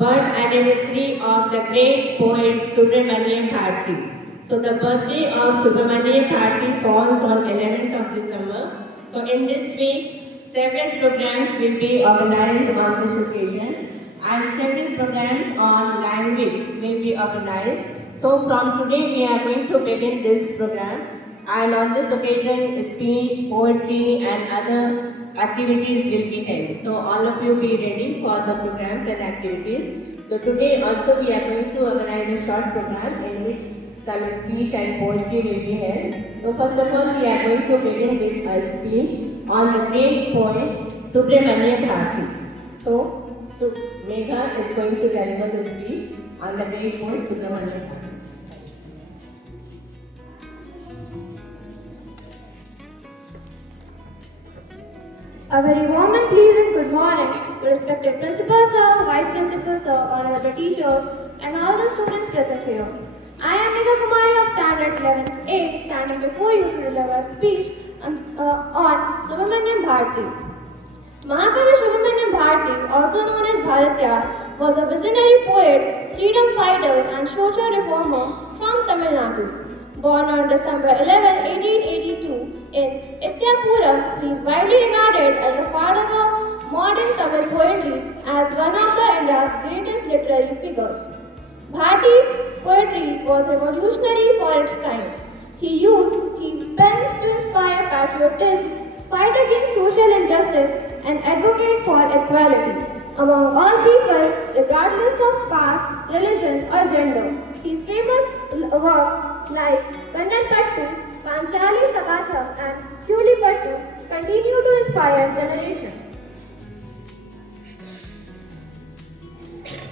birth anniversary of the great poet Subramaniam Bharati. So the birthday of Subramaniam Bharati falls on 11th of December. So in this week, several programs will be organized on this occasion and several programs on language will be organized. So from today we are going to begin this program, and on this occasion speech, poetry and other activities will be held. So all of you be ready for the programs and activities. So today also we are going to organize a short program in which some speech and poetry will be held. So first of all we are going to begin with a speech on the great poet Subramaniam Bharati. So Megha is going to deliver the speech on the great poet Subramaniam Bharati. A very warm and pleasant good morning to respected Principal Sir, Vice Principal Sir, honorable teachers, and all the students present here. I am Megha Kumari of Standard 11th A, standing before you to deliver a speech on Subramaniam Bharati. Mahakavi Subramaniam Bharati, also known as Bharatiyar, was a visionary poet, freedom fighter, and social reformer from Tamil Nadu. Born on December 11, 1882 in Ittyapuram, he is widely regarded as the father of modern Tamil poetry as one of the India's greatest literary figures. Bharati's poetry was revolutionary for its time. He used his pen to inspire patriotism, fight against social injustice, and advocate for equality among all people, regardless of caste, religion, or gender. His famous works like Kannadpattu, Panchali Sagatha, and Kulipattu continue to inspire generations.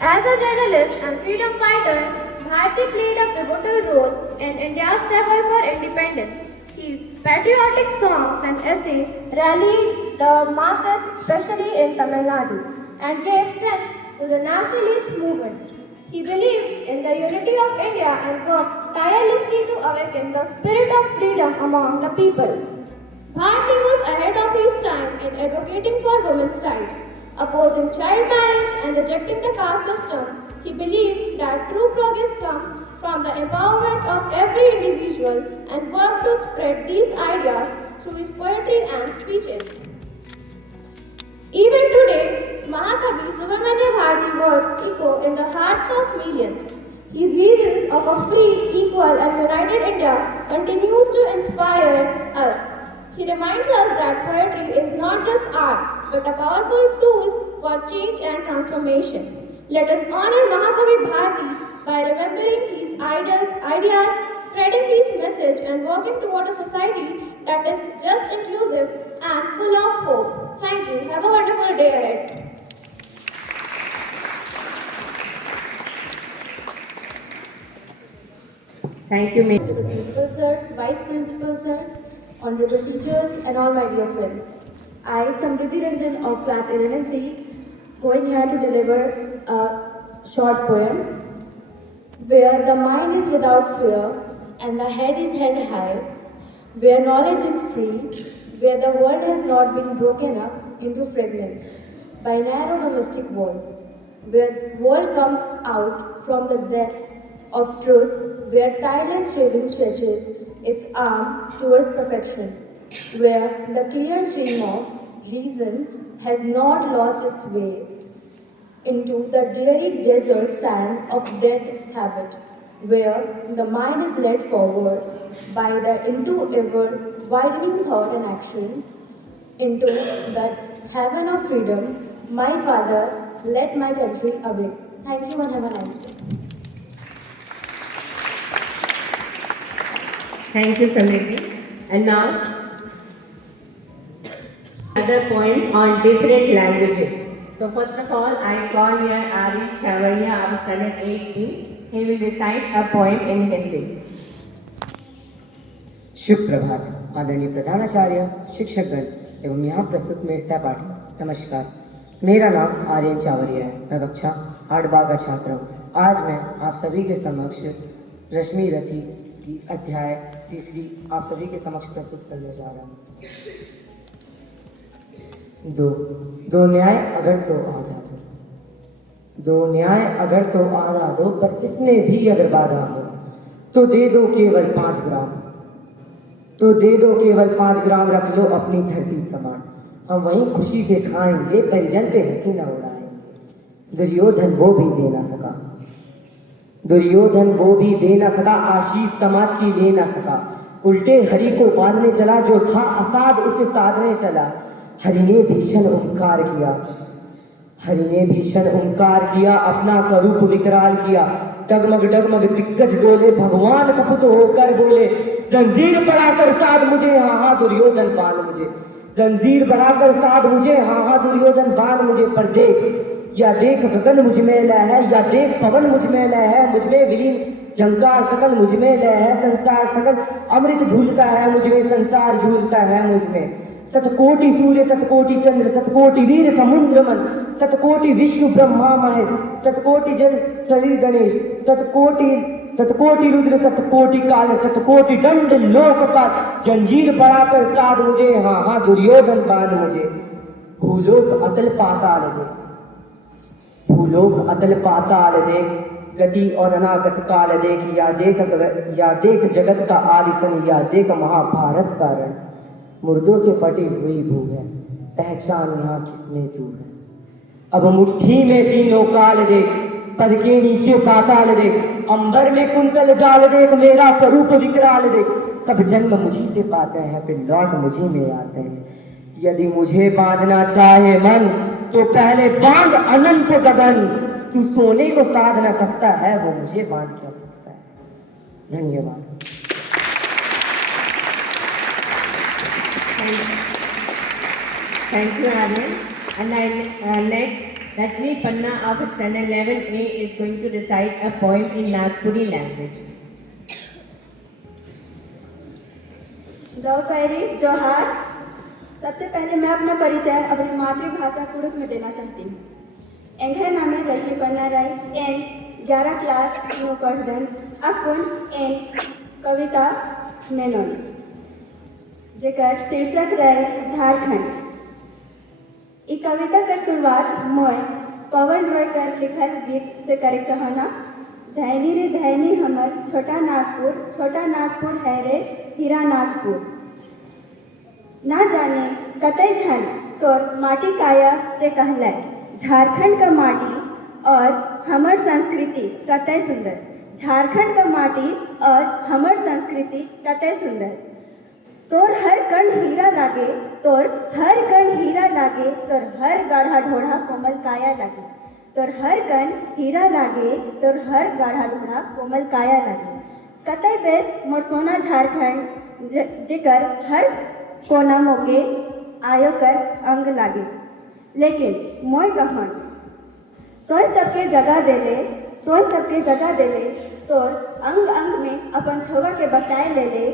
As a journalist and freedom fighter, Bharati played a pivotal role in India's struggle for independence. His patriotic songs and essays rallied the masses, especially in Tamil Nadu, and gave strength to the nationalist movement. He believed in the unity of India and worked tirelessly to awaken the spirit of freedom among the people. Bharati was ahead of his time in advocating for women's rights, opposing child marriage and rejecting the caste system. He believed that true progress comes from the empowerment of every individual and worked to spread these ideas through his poetry and speeches. Even today, Mahakavi Subramaniam Bharati words echo in the hearts of millions. His visions of a free, equal and united India continues to inspire us. He reminds us that poetry is not just art, but a powerful tool for change and transformation. Let us honor Mahakavi Bharati by remembering his ideas, spreading his message and working toward a society that is just inclusive and full of hope. Thank you. Have a wonderful day ahead. Thank you, Megha. Honorable Principal Sir, Vice Principal Sir, honorable teachers and all my dear friends. I, Samriddhi Ranjan of class 11C, going here to deliver a short poem where the mind is without fear and the head is held high, where knowledge is free, where the world has not been broken up into fragments by narrow domestic walls, where world come out from the depth of truth, where tireless craving stretches its arm towards perfection, where the clear stream of reason has not lost its way into the dreary desert sand of dead habit, where the mind is led forward by the into ever widening thought and action into the heaven of freedom. My Father, let my country awake. Thank you and have a nice day. Thank you, Samriddhi. And now, other points on different languages. So first of all, I call here Ari Chavaria of Standard 8C. He will recite a poem in Hindi. शुभ प्रभात आदरणीय प्रधानाचार्य शिक्षकगण एवं यहाँ प्रस्तुत मेरे सहपाठी नमस्कार। मेरा नाम आर्यन चावरिया है। मैं कक्षा 8 का छात्र हूँ। आज मैं आप सभी के समक्ष रश्मि रथी की अध्याय 3 आप सभी के समक्ष प्रस्तुत करने जा रहा हूँ। दो न्याय अगर तो आधा दो न्याय अगर तो आधा दो, पर इसमें भी अगर बाधा हो तो दे दो केवल 5 ग्राम, तो दे दो केवल 5 ग्राम, रख लो अपनी धरती प्रमाण। हम वहीं खुशी से खाएंगे, परिजन पे हंसी न उड़ाएंगे। दुर्योधन वो भी दे ना सका, दुर्योधन वो भी दे ना सका, आशीष समाज की ले ना सका। उल्टे हरि को बांधने चला, जो था असाध उसे साधने चला। हरि ने भीषण ओंकार किया, हरि ने भीषण ओंकार किया, अपना स्वरूप विकराल किया। डगमग डगमग दिग्गज डोले, भगवान कपुत होकर बोले, जंजीर बढ़ाकर साध मुझे, हाँ हाँ दुर्योधन बांध मुझे। जंजीर बढ़ाकर साध मुझे, हाँ हाँ दुर्योधन बांध मुझे। पर देख, या देख गगन मुझ में लय है, या देख पवन मुझ में लय है। मुझ में विलीन झंकार सकल मुझ में लय है, संसार सकल अमृत झूलता है मुझ में, संसार झूलता है मुझ में। सतकोटि सूर्य सतकोटि चंद्र, सतकोटि वीर समुद्र मन, सतकोटि विष्णु ब्रह्मा महेश, सतकोटि जल शरीर गणेश, सतकोटि रुद्र, सतकोटि काल, सतकोटि दंड लोकपाल। जंजीर बढ़ाकर साध मुझे, हाँ हाँ दुर्योधन बांध मुझे। भूलोक अतल पाताल देख, भूलोक अतल पाताल देख, गति और अनागत काल देख। या देख जगत का आलिसन, या देख महाभारत का रण। मुर्दों से फटी हुई भू है, पहचान यहाँ किसमें तू है। अब मुट्ठी में तीनों काल देख, पद के नीचे पाताल देख। अंबर में कुंतल जाल देख, मेरा स्वरूप विकराल देख। सब जन्म मुझी से पाते हैं, फिर लौट मुझी में आते हैं। यदि मुझे बांधना चाहे मन, तो पहले बांध अनंत गगन। तू सोने को साध न सकता है, वो मुझे बांध क्या सकता है। धन्यवाद। Thank you, Aryan. And next, Rajni Panna of Standard 11A is going to recite a poem in Nagpuri language. दोपहरी जोहार। सबसे पहले मैं अपना परिचय अपनी मातृभाषा कुड़ुक में देना चाहती हूँ। एंघे नामे रजनी पन्ना राय, एन 11 क्लास में पढ़दन अपन एन कविता मेनोन, जेकर शीर्षक रहे झारखंड। ई कविता कर शुरुआत मैं पवन रॉय कर लिखल गीत से करे चाहना। धैनी रे धैनी हमर छोटा नागपुर है रे हीरा नागपुर। ना जाने कतई झन तोर माटी काया से कहले, झारखंड का माटी और हमर संस्कृति कतई सुंदर। झारखंड का माटी और हमर संस्कृति कतई सुंदर। तोर हर कण हीरा लागे, तोर हर कण हीरा लागे, तोर हर गाढ़ा ढोढ़ा कोमल काया लागे। तोर हर कण हीरा लागे, तोर हर गाढ़ा ढोढ़ा कोमल काया लागे। कतई बेस मोर सोना झारखंड, जेकर हर कोना मोके आयो कर अंग लागे। लेकिन मोय कहन तोय सबके जगह देले, तोय सबके जगह देले, तोर अंग अंग में अपन छवा के बसाए ले ले,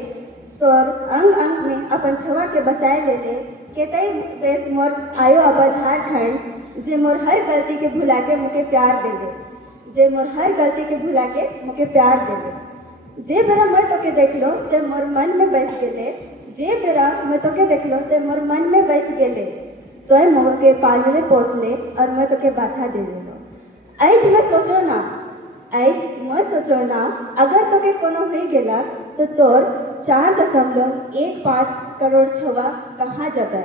तोर अंग अंग में अपन छवा के बसाए ले ले। केतई बेस मोर आयो अब झारखंड, जे मोर हर गलती के भुला के मुके प्यार देले, जे मोर हर गलती के भुला के मुके प्यार देले। जे बेरा मैं तोके देख लो ते मोर मन में बैस गेले, जे बेरा मैं तोके देख लो ते मोर मन में बैस गेले। तोय मोर के पालले पोसले और मैं तोके बाथा दे देलो। ऐज मैं सोचो ना, ऐज मैं सोचो ना, अगर तोके कोनो हो गेला तो तोर 4.15 करोड़ छवा कहाँ जबे।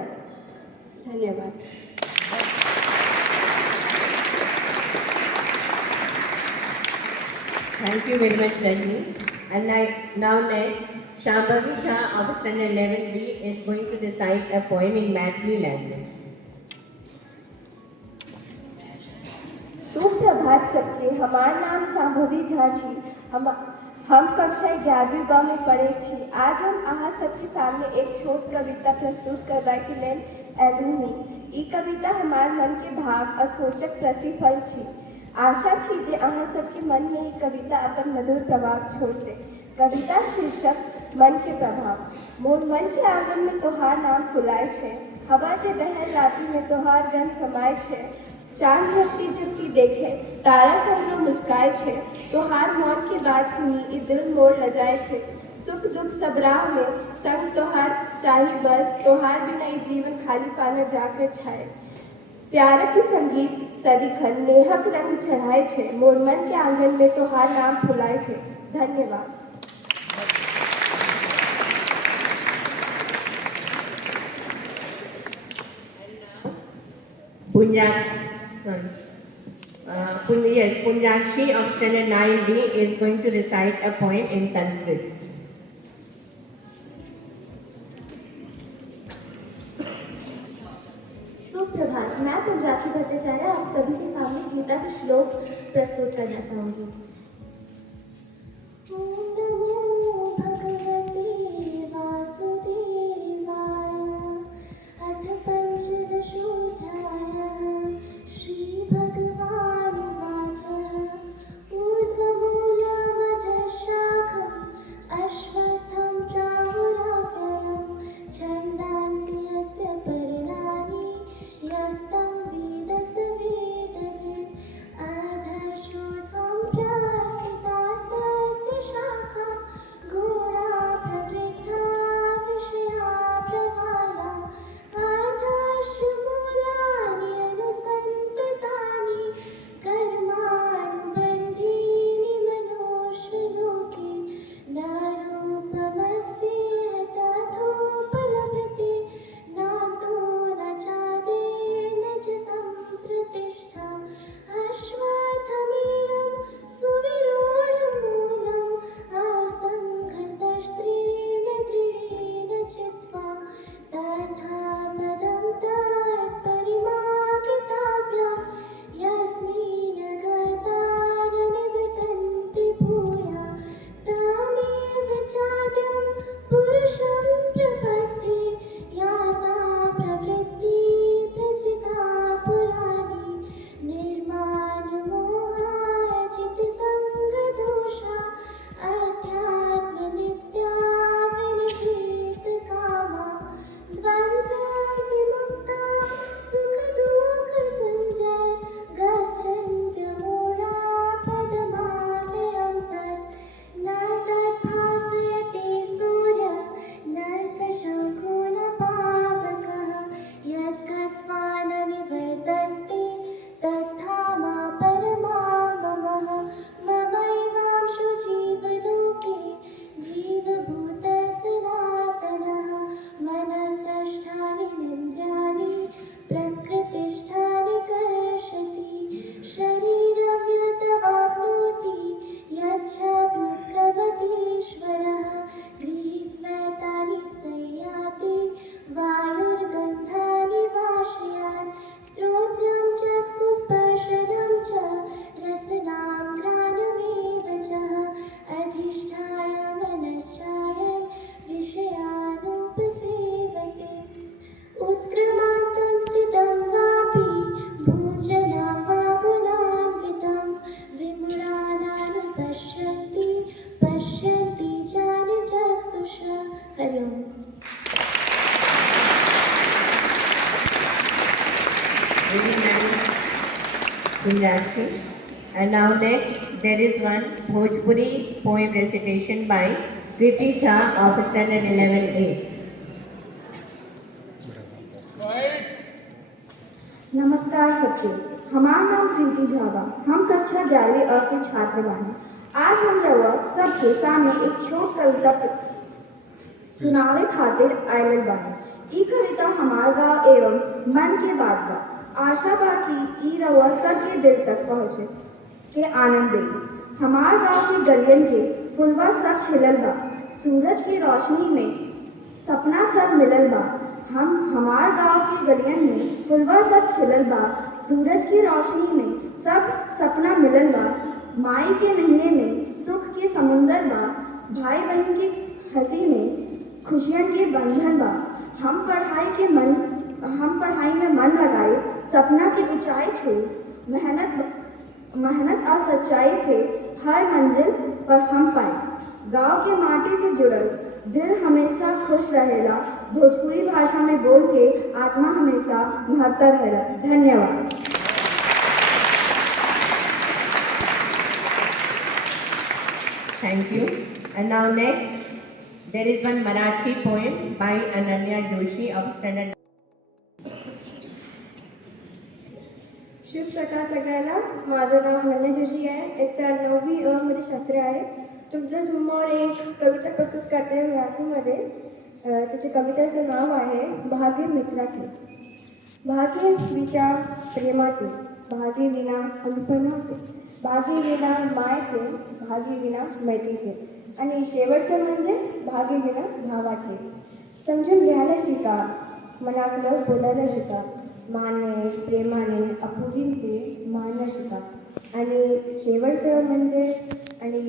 धन्यवाद। Thank you very much, Rajni. And now next, Shambhavi Jha of Standard 11B is going to recite a poem in Maithili language. सुप्रभात सबके। हमार नाम शांभवी झा छी। हम कक्षा 11वीं ब में पढ़े छी। आज हम अहाँ सबके सामने एक छोट कविता प्रस्तुत करबा के लेल आयलहुँ। ई कविता हमार मन के भाव और सोचक प्रतिफल छी। आशा छी जे अहाँ सबके मन में ई कविता अपन मधुर प्रभाव छोड़ दे। कविता शीर्षक मन के प्रभाव। मोर मन के आंगन में तोहार नाम फुलाय छे, हवा जे बहर राति में तोहार गंध समाय छे। चांद झपटी झपटी देखे, तारा सगरो मुस्काय छे, तोहार मौत के बात सुनी ई दिल मोर लजाय छे। सुख दुख सब राह में संग तोहार चाही बस, तोहार बिना ई जीवन खाली पाना जाके छाए। प्यार की संगीत सदिखन नेहक रंग चढ़ाए छे मोर मन के आंगन में तोहार नाम फुलाए छे। धन्यवाद। Punyakshi of standard 9B is going to recite a poem in Sanskrit. सुप्रभात। मैं पुंजाक्षी भट्टाचार्य आप सभी के सामने गीता के श्लोक प्रस्तुत करना चाहूंगी। ओम नमो भगवते वासुदेवाय अथ पंचदशोऽध्यायः श्रीभगवानुवाच ऊर्ध्वमूलमधःशाखम् अश्वत्थं प्राहुरव्ययम् छन्दांसि यस्य पर्णानि यस्तं वेद स वेदवित् अधश्चोर्ध्वं प्रसृतास्तस्य शाखा गुणा प्रवृद्धा विषया प्रवाला अधश्च मूलानि अनुसन्ततानि कर्मानुबन्धीनि मनुष्यलोके न रूपमस्य तथोपलभ्यते नान्तो न चादिर्न च सम्प्रतिष्ठा अश्वत्थमेनं सुविरूढमूलम् असङ्घशस्त्रेण दृढेन चित्वा तथा पदं तत्परिमार्गिताभ्यां यस्मिन् गता न निवर्तन्ते भूया तामेव चाद्यं पुरुषं प्रपद्ये याता प्रवृत्ति प्रसृता पुराणी निर्माणमोहाजितसङ्गदोषा अध्यात्मनित्या विनिवृत्तकामा द्वन्द्वविमुक्ता सुखदुःखसञ्जय गच्छन्त्यमूढा पदमालयं तत् न तद्भासयते सूर्यः न शशंको न पावकः यद्गत्वा न निवर्तन्ते तद्धामा परमा मम ममैवांशो जीवलोके जीवभूतः सनातनः मनसष्ठानीन्द्रियाणि प्रकृतिष्ठानि कर्षति शरीरं यदवाप्नोति यच्छाभूत्प्रभतीश्वरः गृहीत्वैतानि संयाति वायुर्गन्धानि वाशयात् श्रोत्रं चक्षुस्पर्शनं च रसनां घ्राणमेव च अधिष्ठाय मनश्चायन् विषयानुपसेवते उत्क्रमान्तं स्थितं वापि भोजनं वा गुणान्वितं विमूढानानुपश्यन्ति पश्यन्ति जानि चक्षुषा। हरि ओम्। Very nice, Punyakshi. And now next, there is one Bhojpuri poem recitation by Kriti Jha of standard 11A. नमस्कार सबको। हमारा नाम कृति झा बा। हम कक्षा 11वीं अ के छात्र बानी। आज हम रउआ सबके सामने एक छोट कविता सुनावे खातिर आयल बानी। ई कविता हमार गाँव एवं मन के बात बा। आशा बा कि ई रउआ सबके दिल तक पहुँचे के आनंद दे। हमार गाँव के गलियन के फुलवा सब खिलल बा। सूरज की रोशनी में सपना सब मिलल बा। हमार गाँव के गलियन में फुलवा सब खिलल बा। सूरज की रोशनी में सब सपना मिलल बा। माई के महीने में सुख के समुंदर बा। भाई बहन की हंसी में खुशियन के बंधन बा। हम पढ़ाई में मन लगाए सपना की ऊंचाई छू। मेहनत और सच्चाई से हर मंजिल पर हम पाए। गांव के माटी से जुड़ल दिल हमेशा खुश रहेला। भोजपुरी भाषा में बोल के आत्मा हमेशा महकता रहेला। धन्यवाद। Thank you. And now next, there is one Marathi poem by Ananya Joshi of standard. शुभ सकाळ सगळ्याला. माझं नाव हन्ना जोशी आहे. इयत्ता 9वी अ मध्ये छात्र आहे. तुमच्या समोर एक कविता प्रस्तुत करते मराठीमध्ये. त्याच्या कवितेचं नाव आहे भाग्य मित्राचे. भाग्य विचार प्रेमाचे, भाग्य विना अल्पनाचे, भाग्य विना मायेचे, भाग्य विना मैत्रीचे, आणि शेवटचं म्हणजे भाग्य विना भावाचे. समजून घ्यायला शिका, मनातलं बोलायला शिका, माने प्रेमाने आपुलकीचे मानणं शिका, आणि शेवटचं म्हणजे आणि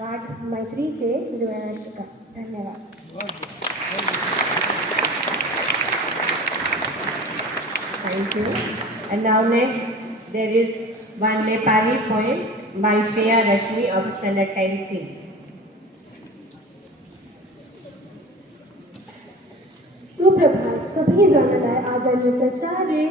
गाठ मैत्रीचे जुळायला शिका. धन्यवाद. Thank you. And now next, there is one Nepali poem by Shreya Rashmi of Standard 10C. सुप्रभात सभी जनताएं, आदरणीय प्राचार्य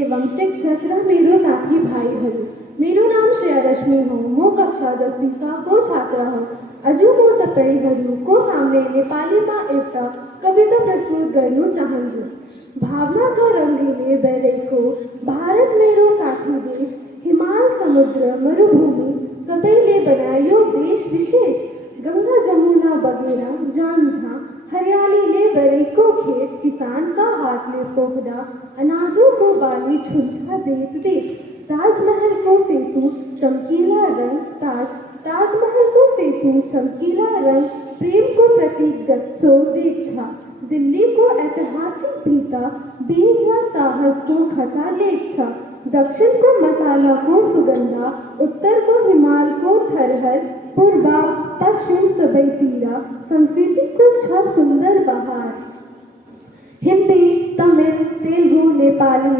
एवं शिक्षक र मेरो साथी भाइहरू. मेरो नाम श्रेया रश्मि हो. म कक्षा 10वीं को छात्र हूँ. अझ म तपाईहरूको सामने नेपालीमा एउटा कविता प्रस्तुत गर्न चाहन्छु. भावनाका रङ्गीले बेरेको भारत मेरो साथी देश, हिमाल समुद्र मरुभूमि सबैले बनायो देश विशेष. गङ्गा जमुना बगेर जान जहाँ हरियालीले बेरेको खेत, किसान का हातले पोख्दा अनाजों को बाली छुन्छ देश देश. ताजमहल को सेतु चमकीला रंग, ताजमहल को सेतु चमकीला रंग, प्रेम को प्रतीक जत्सो देखा. दिल्ली को ऐतिहासिक पीता, बीर या साहस को खता लेच्छा. दक्षिण को मसाला को सुगंधा, उत्तर को हिमाल को थरहर, पूर्वा पश्चिम सबई तीरा, संस्कृति को छ सुंदर बहार. हिंदी तमिल तेलुगु नेपाली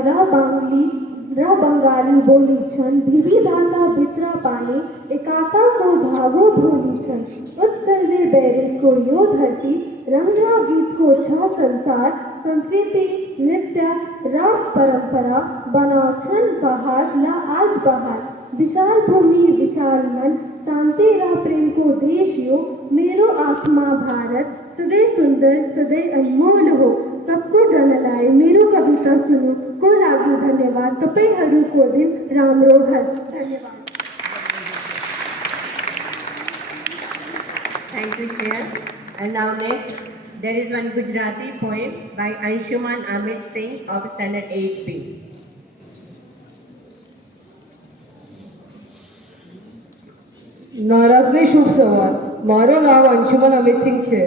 र बंगाली बोली छन्. विविधता भित्र पानी एकाता को धागो भोली छन्. उत्सवले बेरेको यो धरती, रंग र गीतको छ संसार. संस्कृति नृत्य र परंपरा बनाउँछन् बहार ला आज बहार. विशाल भूमि विशाल मन, शान्ति र प्रेमको देश यो मेरो आँखमा भारत. सधैँ सुन्दर सधैँ अनमोल हो. सबको जनलाई मेरो कविता सुन्नुको लागि धन्यवाद. तपाईहरूको दिन राम्रो होस्. धन्यवाद. Thank you, Shreya. And now next, there is one Gujarati poem by Anshuman Amit Singh of Standard 8B. Navratri શુભ સવાર. મારું નામ અંશુમન અમિતસિંહ છે.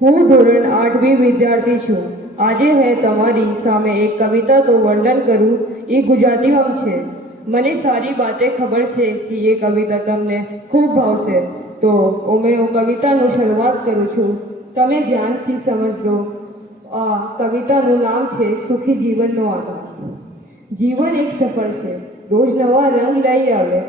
હું ધોરણ 8વી વિદ્યાર્થી છું. આજે હે તમારી સામે એક કવિતા તો વર્ણન કરું એ ગુજરાતીમાં છે. મને સારી બાતે ખબર છે કે એ કવિતા તમને ખૂબ ભાવશે, તો અમે હું કવિતાનું શરૂઆત કરું છું. તમે ધ્યાનથી સમજજો. આ કવિતાનું નામ છે સુખી જીવનનો આધાર. જીવન એક સફર છે, રોજ નવા રંગ લઈ આવે.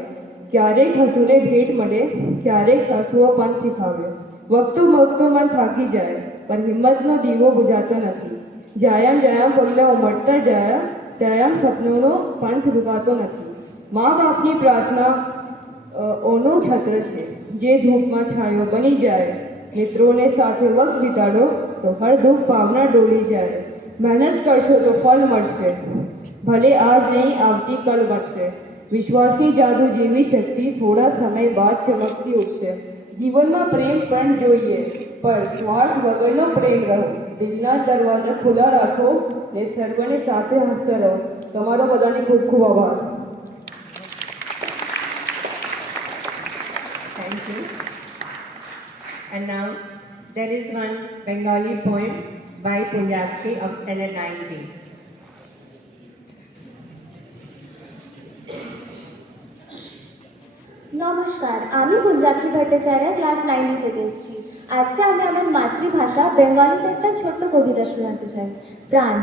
ક્યારેક હસુને ભેટ મળે, ક્યારેક હસવો પણ શીખાવે. વખતો મન થાકી જાય, પણ હિંમતનો દીવો બુજાતો નથી. જાયામ પગલાં ઉમટતા જાય, ત્યાયામ સપનોનો પંથ રૂકાતો નથી. મા બાપની પ્રાર્થના ઓનો છત્ર છે, જે ધૂપમાં છાંયો બની જાય. મિત્રોને સાથે વખત વિતાડો તો હર દુઃખ ભાવના ડોલી જાય. મહેનત કરશો તો ફળ મળશે, ભલે આજ નહીં આવતીકાલ મળશે. વિશ્વાસની જાદુ જેવી શક્તિ થોડા સમય બાદ ચમકતી ઉઠશે. જીવનમાં પ્રેમ પણ જોઈએ, પણ સ્વાર્થ વગરનો પ્રેમ રહો. દિલના દરવાજા ખુલ્લા રાખો ને સર્વને સાથે હસતા રહો. તમારો બધાને ખૂબ ખૂબ આભાર. Thank you. And now there is one Bengali poem by Punjakshi of Standard 9B. নমস্কার, আমি গুজরাটি ভট্টাচার্য, ক্লাস 9 থেকে এসেছি। আজকে আমি আমার মাতৃভাষা বেঙ্গলিতে একটা ছোট্ট কবিতা শোনাতে চাই। প্রাণ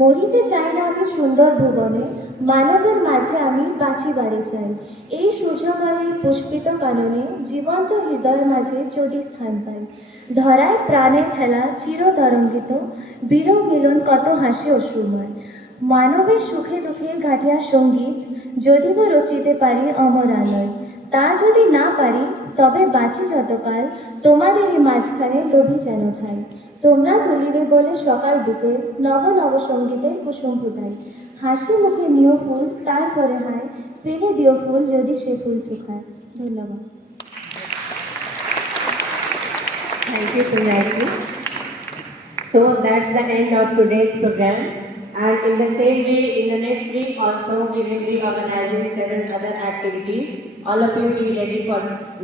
মরিতে চাই না আমি সুন্দর ভুবনে, মানবের মাঝে আমি বাঁচি বাড়ি চাই। এই সূর্যময় পুষ্পিত কাননে জীবন্ত হৃদয়ের মাঝে যদি স্থান পাই। ধরায় প্রাণের খেলা চিরতরঙ্গিত, বিরহ মিলন কত হাসি অশ্রুময়। মানবের সুখে দুঃখে গাঠিয়া সঙ্গীত, যদি গো রচিতে পারি অমর আলয়। তা যদি না পারি তবে বাঁচি যতকাল, তোমাদেরই মাঝখানে লোভী যেন ঠাই। তোমরা তুলিবে বলে সকাল বিকেল, নব নব সঙ্গীতের কুসুম ফুটাই। হাসি মুখে নিও ফুল তারপরে হায়, ফেলে দিও ফুল যদি সে ফুল শুকায়। ধন্যবাদ। Thank you, Sunayati. So that's the end of today's program. And in the same way, in the next week also, we will be organizing 7 other activities. All of you be ready for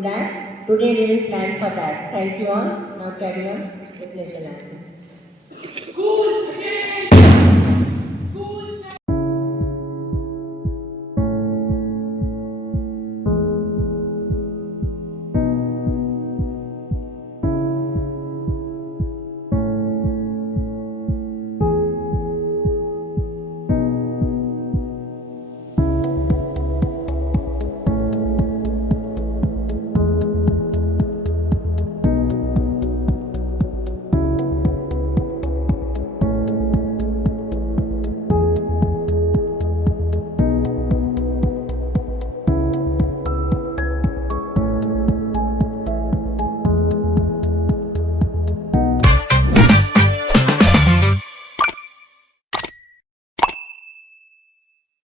that. Today we will plan for that. Thank you all. Now carry on with national anthem. School again! School